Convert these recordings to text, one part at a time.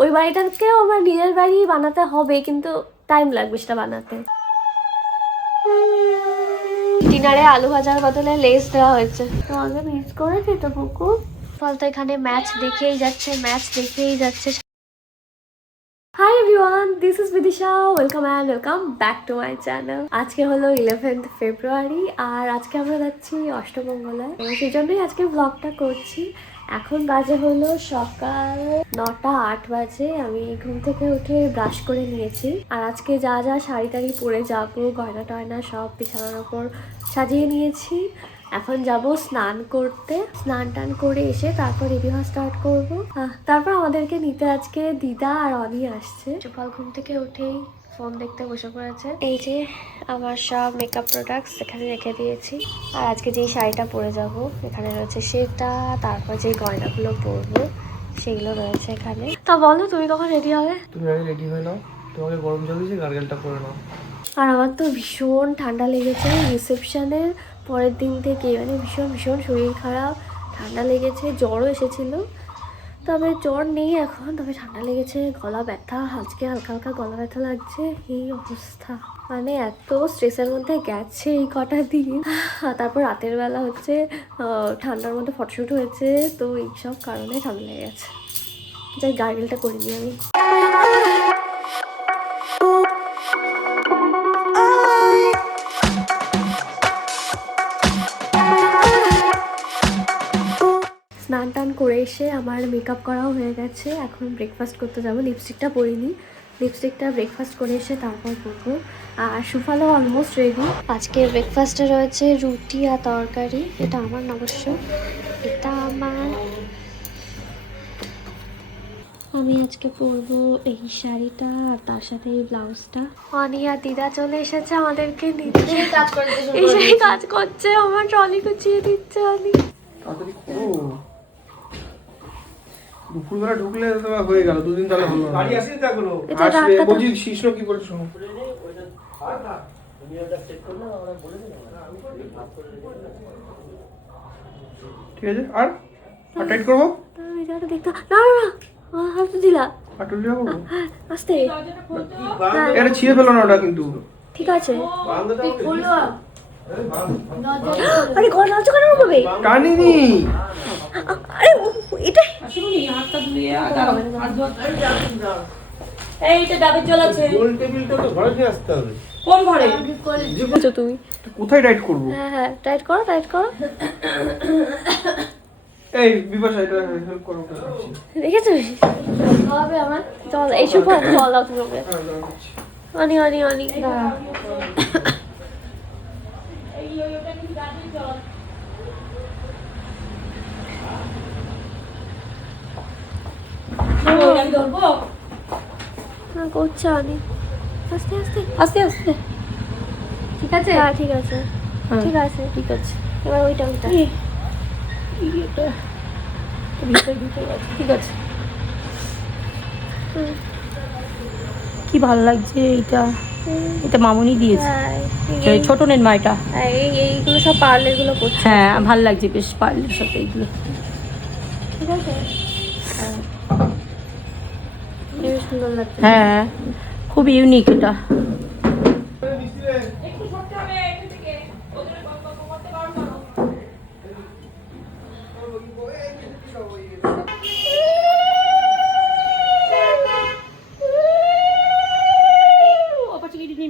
ওই বাড়িটাকেও আমার নিজের বাড়ি বানাতে হবে, কিন্তু টাইম লাগবে সেটা বানাতে। ডিনারে আলু ভাজার বদলে লেস দেওয়া হয়েছে। তোমাকে মিস করেছি তো বুকু। ফলতো এখানে ম্যাচ দেখেই যাচ্ছে। Hi everyone, this is Bidisha. Welcome back to my channel. আজকে হলো 11th ফেব্রুয়ারি আর আজকে আমরা যাচ্ছি অষ্টমঙ্গলায়, সেই জন্যই আজকে ব্লগটা করছি। এখন বাজে হলো সকাল 9টা 8 বাজে। আমি ঘুম থেকে উঠে ব্রাশ করে নিয়েছি আর আজকে যা যা শাড়ি টাড়ি পরে যাবো, গয়না টয়না সব বিছানার ওপর সাজিয়ে নিয়েছি। এখন যাব স্নান করতে, স্নান টান করে এসে তারপর রেডি হওয়া স্টার্ট করবো। তারপর আমাদেরকে নিতে আজকে দিদা আর অনি আসছে। সকাল ঘুম থেকে উঠেই ফোন দেখতে বসে পড়েছে। এই যে আমার সব মেকআপ প্রোডাক্টস এখানে রেখে দিয়েছি। আর আজকে যেই শাড়িটা পরে যাব এখানে রয়েছে সেটা, তারপর যে গয়নাগুলো পরবো সেগুলো রয়েছে এখানে। তা বলো তুমি কখন রেডি হবে? তুমি আগে রেডি হয়ে নাও, তোমাকে গরম জল দিয়েছি, গার্গেলটা করে নাও। আর আমার তো ভীষণ ঠান্ডা লেগেছে রিসেপশনের পরের দিন থেকে, মানে ভীষণ ভীষণ শরীর খারাপ, ঠান্ডা লেগেছে, জ্বরও এসেছিলো। তবে জ্বর নেই এখন, তবে ঠান্ডা লেগেছে, গলা ব্যথা, আজকে হালকা হালকা গলা ব্যথা লাগছে। এই অবস্থা, মানে এত স্ট্রেসের মধ্যে গেছে এই কটা দিন। তারপর রাতের বেলা হচ্ছে ঠান্ডার মধ্যে ফটোশ্যুট হয়েছে, তো এইসব কারণে ঠান্ডা লেগে গেছে। যাই গার্গেলটা করে নিই আমি। স্নান টান করে এসে আমার মেকআপ করাও হয়ে গেছে। এখন ব্রেকফাস্ট করতে যাবো। লিপস্টিকটা পরিনি, লিপস্টিকটা ব্রেকফাস্ট করে এসে তারপর পরবো। আর সুফালও অলমোস্ট রেডি। আজকে ব্রেকফাস্টে রয়েছে রুটি আর তরকারি। এটা আমার না অবশ্য, এটা আমার। আমি আজকে পরবো এই শাড়িটা আর তার সাথে এই ব্লাউজটা। অনি আর দিদা চলে এসেছে আমাদেরকে নিতে। এই সেই কাজ করছে, আমার ট্রলি গুছিয়ে দিচ্ছে অনি। তাড়াতাড়ি করো, দুপুরবেলা ঢুকলে তো হয়ে গেল, দুদিন তাহলে হলো না। গাড়ি আসেনি তো এখনো, আসবে। বলছি কৃষ্ণ কি বলছো শোনো। ঠিক আছে, আর টাইট করবো। দেখতে না না না, হাতে দিলা। হাঁটু দিয়ে করবো, আস্তে। এটা ছিঁড়ে ফেলো না ওটা কিন্তু। ঠিক আছে। আরে ঘর লালচ কেন করবে? টানিনি। আরে এটা হাতটা ধুয়ে এইটা ডাবের জল আছে। গোল টেবিলটা তো ঘরে নিয়ে আসতে হবে। কোন ঘরে? বুঝছো তুমি? কোথায় টাইট করবো? হ্যাঁ হ্যাঁ, টাইট করো টাইট করো। এই বিপাশা এটা হেল্প করো। দেখেছো হবে আমার। চল এই শুভ চল দাও তুমি ওকে। অনি অনি অনি দাঁড়া। না করছে অনি, আস্তে আস্তে আস্তে আস্তে। ঠিক আছে। হ্যাঁ ঠিক আছে ঠিক আছে ঠিক আছে। এবার ওইটা ওইটা ঠিক আছে। কি ভালো লাগছে এইটা, এটা মামুনি দিয়েছে। হ্যাঁ ছোট নেন মা এটা। এইগুলো সব পার্লার গুলো করছে। হ্যাঁ ভালো লাগছে বেশ, পার্লের সাথে এইগুলো ঠিক আছে। বেশ সুন্দর লাগছে। হ্যাঁ খুব ইউনিক এটা।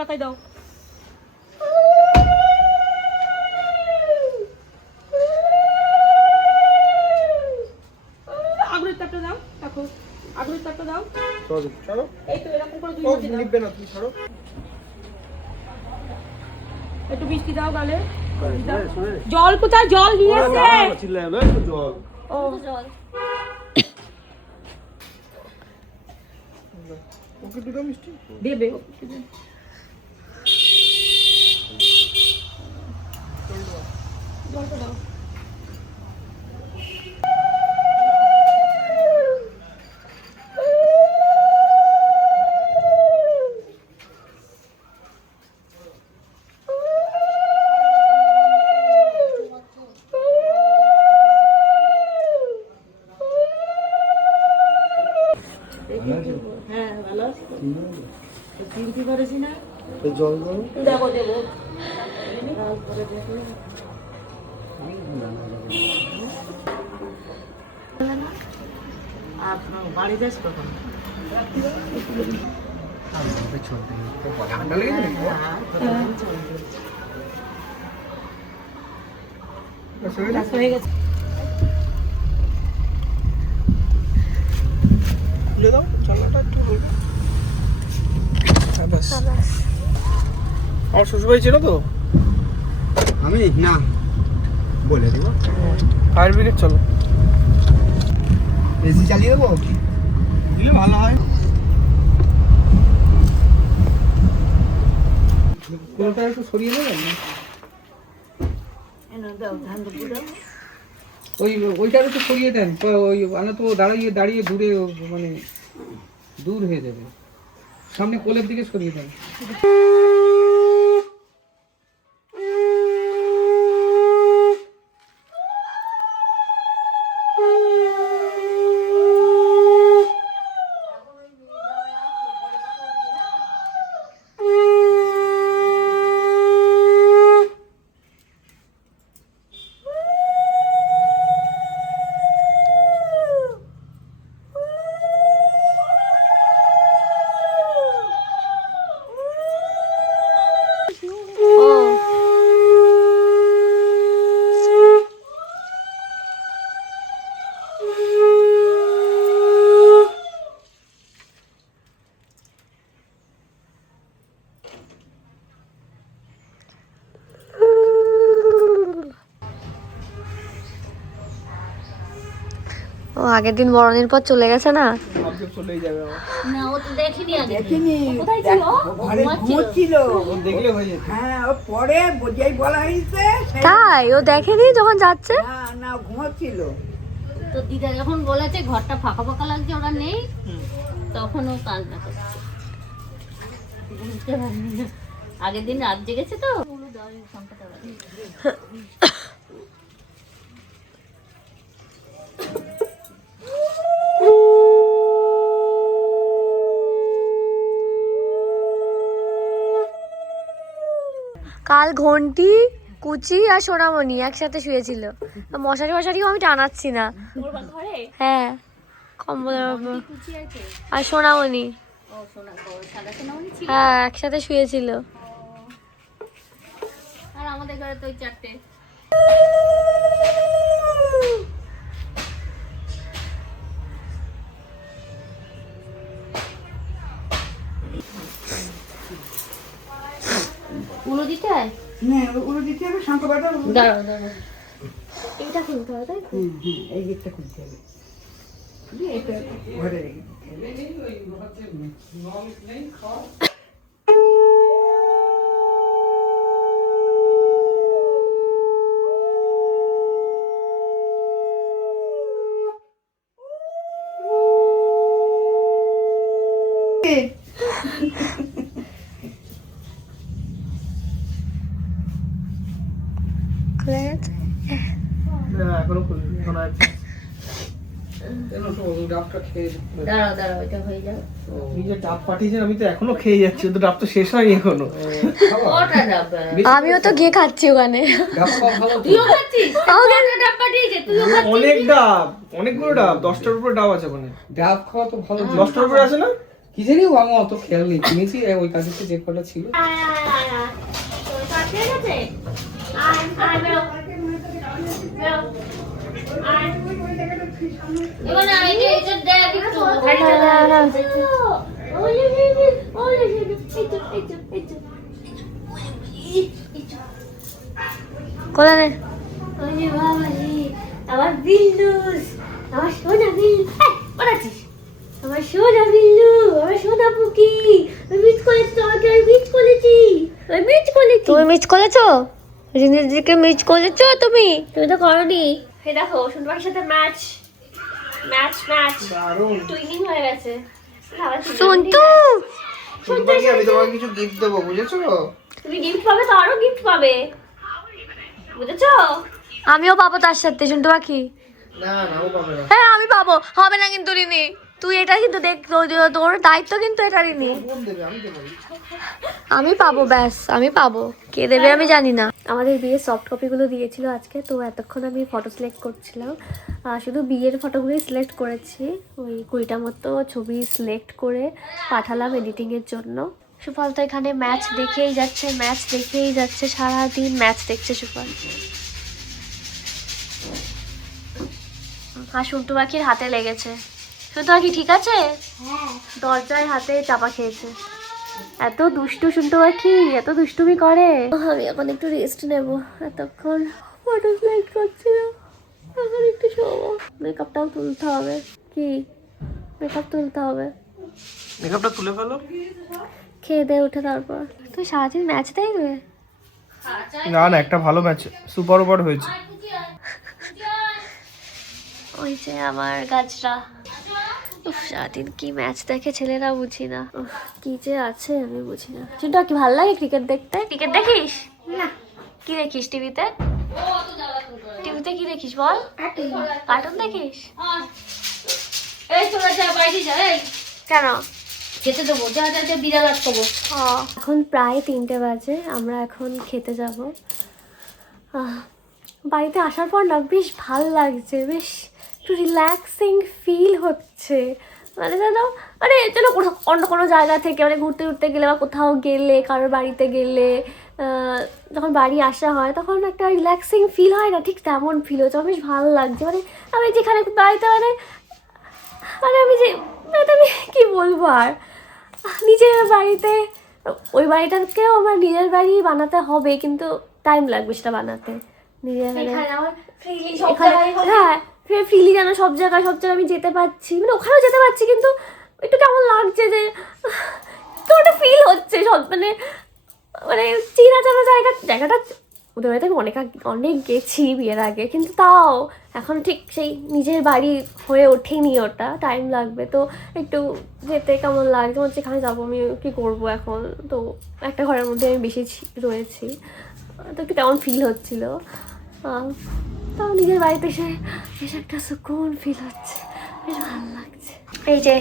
মাথায় দাও। আগুনের তাপটা দাও, দেখো আগুনের তাপটা দাও। ছাড়ো, এই তো এরকম করে দুই ও হাতে দাও। নিবে না, তুমি ছাড়ো। একটু মিষ্টি দাও গালে। জল কোথায়? জল নিয়ে এসে। জল। ও জল ওকে দুটো মিষ্টি দেবে। জলটা দাও। হ্যাঁ ভালো আছি তো চিনতে পারিস না জল দাও। দেখো দেবো আপনার বাড়ি যাস কখন ঠান্ডা লেগেছে নাকি? হয়ে গেছে খুলে দাও জানলাটা একটু খুলবে। হ্যাঁ, ব্যাস। আমার শ্বশুরবাড়ি ছিল তো আমি না বলে দেবো ফায়ার ব্রিগেড চলো এসি চালিয়ে দেবো দিলে ভালো হয়। পুরোটা একটু সরিয়ে দেবেন না? দাও ধান দেবো দাও ওইটা একটু সরিয়ে দেন ওই আনা তো দাঁড়িয়ে দাঁড়িয়ে দূরে মানে দূর হয়ে যাবে সামনে কোলের দিকে সরিয়ে দেন ও আগের দিন বড়দিনের পর চলে গেছে না? ভাবতে চলেই যাবে আমার। না ও তো দেখিনি আগে দেখিনি কোথায় ছিল ঘরে ঘুমোচ্ছিল ও দেখলে হয়ে যেত। হ্যাঁ ও পরে বোঝাই বলা হয়েছে তাই ও দেখেনি যখন যাচ্ছে? না না ঘুমোচ্ছিল তো দিদা যখন বলেছে ঘরটা ফাঁকা ফাঁকা লাগছে ওরা নেই তখন ও কান্না করছে বুঝতে পারিনি না আগের দিন রাত জেগেছে তো কাল ঘন্টি কুচি আর সোনামণি একসাথে শুয়েছিল। মশারি মশারিও আমি টানাচ্ছি না। হ্যাঁ কম্বলের উপর। আর সোনামণি হ্যাঁ একসাথে শুয়েছিল। আর আমাদের ঘরে তো ওই চারটে উলো দিতে হয় না ওগুলো দিতে হবে শঙ্করবাটা দাঁড়াও দাঁড়াও এইটা খুলতে হবে তাই তো? এই গেটটা খুলতে হবে এটা ঘরে রেখে দিতে হবে খুলে গেছে? না, এখনো খুলিনি, এখনো আছে। ডাবটা খেয়ে দিতে। দাঁড়াও দাঁড়াও এটা হয়ে যাবে এই যে ডাব পাঠিয়েছেন আমি তো এখনো খেয়ে যাচ্ছি, ও তো ডাব তো শেষ হয়নি এখনো। ওটা ডাব্বা আমিও তো গিয়ে খাচ্ছি ওখানে। ডাব খাওয়া ভালো তো। তুইও খাচ্ছিস ওটা ডাব্বা দিয়েছে তুইও খাচ্ছিস অনেক ডাব, অনেকগুলো ডাব, 10টার উপরে ডাব আছে ওখানে। ডাব খাওয়া তো ভালো 10টার উপরে আছে না? কি জানি আমি অত খেয়াল নেই কিনেছি ওই কাছে যে কটা ছিল এবার না এই যে এটা দেখ একটু কোলে নে। আমার বিল্লুস আমার সোনা বিল্লু পড়াচ্ছিস আমার সোনা বিল্লু আমার সোনা পুকি আমি মিস করেছি তোমাকে আমি মিস করেছি আমি মিস করেছি তুমি মিস করেছো? রিনিদিকে মিস করেছো তুমি? তুমি তো করনি। এই দেখো সুন্দরবাগের সাথে ম্যাচ ম্যাচ ম্যাচ দারুণ। টুইনিং হয়ে গেছে। সন্তু, আমি তোমাকে কিছু গিফট দেবো, বুঝেছো? তুমি গিফট পাবে তো আরো গিফট পাবে, বুঝেছো? আমিও পাবো তার সাথে শুনতে পাখি। না না, ও পাবে না। হ্যাঁ আমি পাবো, হবে না কিন্তু রিনি। তুই এটা কিন্তু দেখ, তোর দায়িত্ব কিন্তু এটারই নেই। আমি পাবো, ব্যাস আমি পাবো, কে দেবে আমি জানি না। আমাদের বিয়ের সফট কপিগুলো দিয়েছিল আজকে, তো এতক্ষণ আমি ফটো সিলেক্ট করছিলাম। শুধু বিয়ের ফটোগুলোই সিলেক্ট করেছি, ওই 20টা মতো ছবি সিলেক্ট করে পাঠালাম এডিটিংয়ের জন্য। সুফল তো এখানে ম্যাচ দেখেই যাচ্ছে, ম্যাচ দেখেই যাচ্ছে, সারাদিন ম্যাচ দেখছে সুফল। আর সন্টু পাখির হাতে লেগেছে। সন্টু পাখি ঠিক আছে? দরজায় হাতে চাপা খেয়েছে। এত দুষ্টু সন্টু পাখি, এত দুষ্টুমি করে। আমি এখন একটু রেস্ট নেব, এতক্ষণ ফটো সিলেক্ট করছিলাম, এখন একটু শোবো। মেকআপটাও তুলতে হবে। কি মেকআপ তুলতে হবে? মেকআপটা তুলে ফেলো। খেয়ে দিয়ে উঠে তারপর তুই সারাদিন ম্যাচ দেখবে? না না, একটা ভালো ম্যাচ, সুপার ওভার হয়েছে। ওই যে আমার গাছরা, উফ সারাদিন কি ম্যাচ দেখে ছেলেরা, বুঝি না। উফ, কি যে আছে আমি বুঝি না। চিন্তা কি ভালো লাগে ক্রিকেট দেখতে? ক্রিকেট দেখিস না? কি দেখিস টিভিতে? টিভিতে কি দেখিস বল? কার্টুন দেখিস? এই তোরা যা বাইরে যা, এই কেন? খেতে দেবো, যা যা যা, বিড়াল আটকাবো। এখন প্রায় 3টে বাজে, আমরা এখন খেতে যাব। বাড়িতে আসার পর না বেশ ভাল লাগছে, বেশ একটু রিল্যাক্সিং ফিল হচ্ছে। মানে যেন অন্য কোনো জায়গা থেকে মানে ঘুরতে ঘুরতে গেলে বা কোথাও গেলে, কারোর বাড়িতে গেলে যখন বাড়ি আসা হয় তখন একটা রিল্যাক্সিং ফিল হয় না, ঠিক তেমন ফিল হচ্ছে। আমার বেশ ভালো লাগছে। মানে আমি যেখানে বাড়িতে মানে আমি কী বলবো আর, নিজের বাড়িতে, ওই বাড়িটাকেও আমার নিজের বাড়ি বানাতে হবে, কিন্তু টাইম লাগবে সেটা বানাতে। নিজের হ্যাঁ ফ্রিলি যেন সব জায়গায় আমি যেতে পারছি, মানে ওখানেও যেতে পারছি, কিন্তু একটু কেমন লাগছে যে একটা ফিল হচ্ছে সব, মানে চেনা জানা জায়গাটা ওদের বাড়িতে আমি অনেক গেছি বিয়ের আগে, কিন্তু তাও এখন ঠিক সেই নিজের বাড়ি হয়ে ওঠেনি, ওটা টাইম লাগবে। তো একটু যেতে কেমন লাগে, যেমন যেখানে যাবো আমি কী করবো এখন, তো একটা ঘরের মধ্যে আমি বেশি রয়েছি, তো একটু কেমন ফিল হচ্ছিলো। তাও নিজের বাড়িতে এসে বেশ একটা সুকুন ফিল হচ্ছে, বেশ ভালো লাগছে। এই যে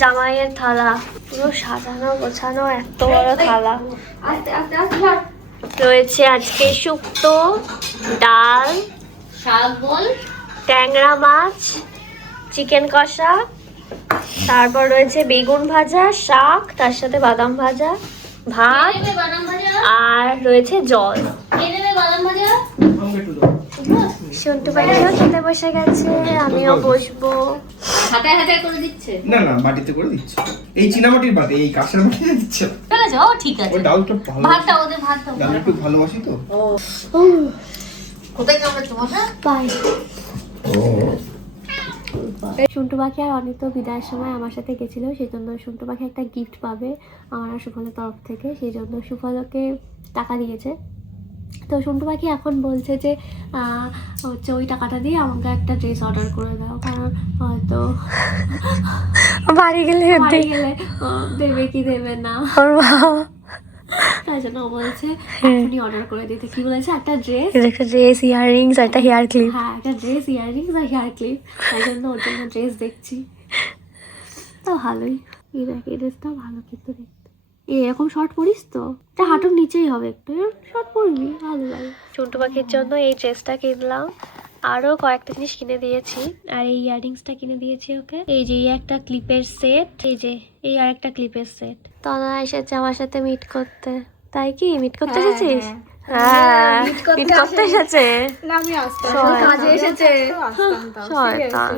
জামাইয়ের থালা, পুরো সাজানো গোছানো, এত বড় থালা। রয়েছে আজকে শুক্তো, ডাল, শাক বল, ট্যাংরা মাছ, চিকেন কষা, তারপর রয়েছে বেগুন ভাজা, শাক, তার সাথে বাদাম ভাজা, ভাত, বাদাম ভাজা, আর রয়েছে জল। কে দেবে বাদাম ভাজা? সন্টু পাখিও খেতে বসে গেছে, আমিও বসবো। হাতায় হাতায় করে দিচ্ছে। না না, মাটিতে করে দিচ্ছে। এই চীনামাটির বাদে এই কাঁচের মাটিতে দিচ্ছে। চলে যাও, ঠিক আছে। ওই ডালটা ভালো, ভাতটা ওদের ভাত দাও। ডাল একটু ভালোবাসি তো। কোথায় কামড়াচ্ছে মশা? বাই। সন্টু পাখি আর অনিত বিদায়ের সময় আমার সাথে গেছিল, সেই জন্য সন্টু পাখি একটা গিফট পাবে আমার আর সুফলের তরফ থেকে, সেই জন্য সুফলকে টাকা দিয়েছে। তো সন্টু পাখি এখন বলছে যে হচ্ছে ওই টাকাটা দিয়ে আমাকে একটা ড্রেস অর্ডার করে দাও, কারণ হয়তো বাড়ি গেলে দেবে কি দেবে না, তাই জন্য ও বলছে এখনই অর্ডার করে দিতে। কি বলেছে? একটা ড্রেস, ইয়াররিংস, একটা হেয়ার ক্লিপ। হ্যাঁ, একটা ড্রেস, ইয়াররিংস আর হেয়ার ক্লিপ, তাই জন্য ওর জন্য ড্রেস দেখছি। তো ভালোই, এই দেখ এই ড্রেসটা ভালো কিন্তু দেখতে। এরকম শর্ট পরিস তো, এটা হাঁটুর নিচেই হবে, একটু শর্ট পরবি, ভালো লাগে। সন্টু পাখির জন্য এই ড্রেসটা কিনলাম, আরও কয়েকটা জিনিস কিনে দিয়েছি, আর এই ইয়াররিংসটা কিনে দিয়েছি ওকে। এই যে একটা ক্লিপের সেট, এই যে এই আর একটা ক্লিপের সেট। তনা এসেছে আমার সাথে মিট করতে, তাই কি মিট করতে এসেছিস? হ্যাঁ, মিট করতে এসেছে। না আমি আসতাম, কাজে এসেছে। শয়তান।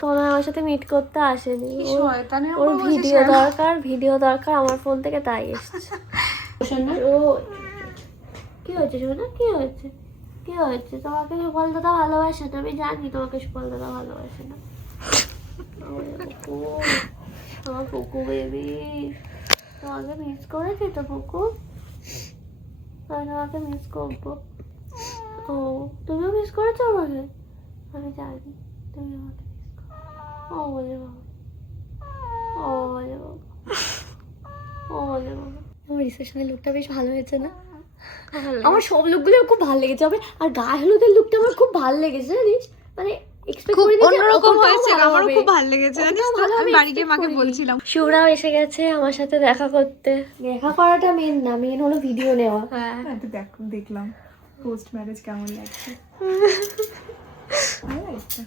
তনা আমার সাথে মিট করতে আসেনি, শয়তানের ওর ভিডিও দরকার আমার ফোন থেকে, তাই এসেছে। ও কি হয়েছে শোনা? কি হয়েছে? তোমাকে সুফল দাদা ভালোবাসে না, আমি জানি তোমাকে সুফল দাদা ভালোবাসে না। আমার পুকু বেবি, তোমাকে মিস করেছি তো পুকু, আমি তোমাকে মিস করবো। ও তুমিও মিস করেছো আমাকে? আমি জানি তুমি আমাকে মিস করো। ও বলে বাবা, আমার রিসেপশনের লুকটা বেশ ভালো হয়েছে না? আমার সব লুকগুলো খুব ভালো লেগেছে। আর গায়ে হলুদের লুকটা আমার খুব ভালো লেগেছে, জানিস, মানে expect খুব করিনি যে অন্যরকম অতটাও হয়েছে, ভালো আমারও হবে। খুব ভালো লেগেছে জানিস অতটাও তো? ভালো আমি হবে বাড়ি গিয়ে expect মাকে করিনি। বলছিলাম। শুভরাও এসে গেছে আমার সাথে দেখা করতে। দেখা করাটা মেন না, মেন হলো ভিডিও নেওয়া। হ্যাঁ একটু দেখলাম পোস্ট ম্যারেজ কেমন লাগছে। ভালো লাগছে।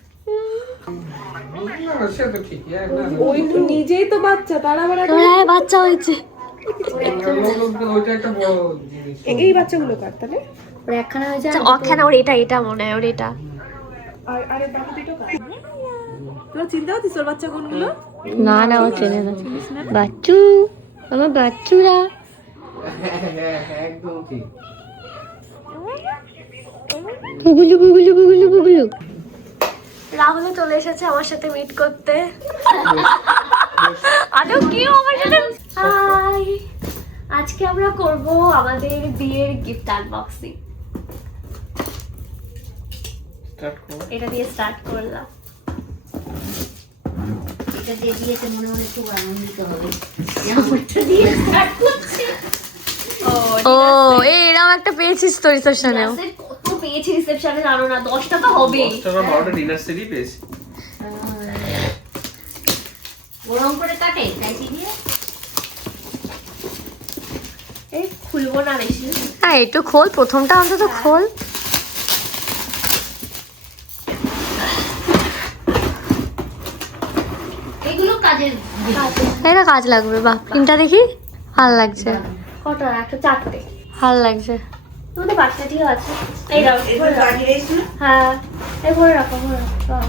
সে তো ঠিকই না ওই তো নিজেই তো বাচ্চা, তার আবার একটা হ্যাঁ বাচ্চা হয়েছে। ওইটা একটা বড় জিনিস। এই বাচ্চাগুলো কার তাহলে? ওর একখানা হয়েছে, অখানা ওর এটা মনে হয় ওর এটা। আর আরে বাবা দুটো কার? তোরা চিনতে পারছিস ওর বাচ্চা কোনগুলো? না না ও চেনে না। বাচ্চু, আমার বাচ্চুরা। একদম ঠিক। বুগুলু বুগুলু বুগুলু বুগুলু। রাহুলও চলে এসেছে আমার সাথে মিট করতে। আদৌ কি আমার সাথে? হাই, আজকে আমরা করব আমাদের বিয়ের গিফট আনবক্সিং। স্টার্ট করো। এটা দিয়ে স্টার্ট করলাম। এটা দিয়ে দিয়েছে মনে মনে খুব আনন্দিত হবে। আমারটা দিয়ে স্টার্ট করছি। ও এরকম একটা পেয়েছিস তো রিসেপশনেও? কত পেয়েছি রিসেপশনে জানো না, 10 টাকা হবে। 10 টাকা 12টা ডিনার সেটই পেয়েছি। গরম করে কাটে চাইছি দিয়ে। এই খুলবো না বেশি। হ্যাঁ একটু খোল, প্রথমটা অন্তত খোল। এগুলো কাজের এটা কাজ লাগবে। বাহ পিনটা দেখি, ভাল লাগছে। কটা? একটা 4টে। ভাল লাগছে। তোমাদের বাচ্চাটিও আছে। এই দাও, ভরে রাখো। হ্যাঁ এই ভরে রাখো, ভরে রাখো। দাও।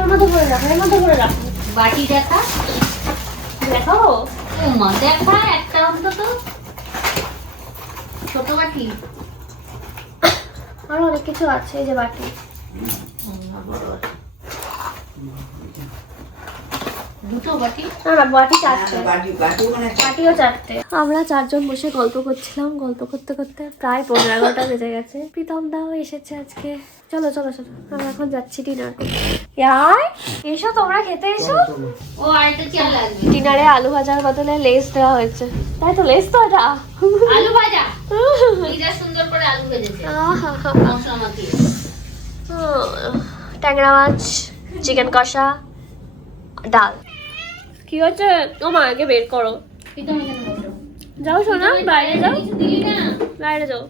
এর মধ্যে ভরে রাখো, এর মধ্যে ভরে রাখো। বাটি দেখা। দেখো ও মা দেখা একটা অন্তত ছোট বাটি। আরো অনেক কিছু আছে। এই যে বাটি। দুটো বাটি। না না বাটি 4টে। বাটিও 4টে। আমরা 4জন বসে গল্প করছিলাম, গল্প করতে করতে প্রায় 15-11টা বেজে গেছে। প্রীতম দাও এসেছে আজকে। চলো চলো চলো, আমরা এখন যাচ্ছি ডিনার করতে। ইয়াই এসো তোমরা খেতে এসো। ও আরেকটা চেয়ার লাগবে। ডিনারে আলু ভাজার বদলে লেস দেওয়া হয়েছে। তাই তো, লেস তো এটা। আলু ভাজা। এটা সুন্দর করে আলু ভেজেছে মশলা মাখিয়ে। ট্যাংরা মাছ, চিকেন কষা, ডাল। কি হচ্ছে? ও মা আগে বের করো। প্রীতম এখানে বসো। যাও শোনা, বাইরে যাও, কিছু দিলি না। বাইরে যাও।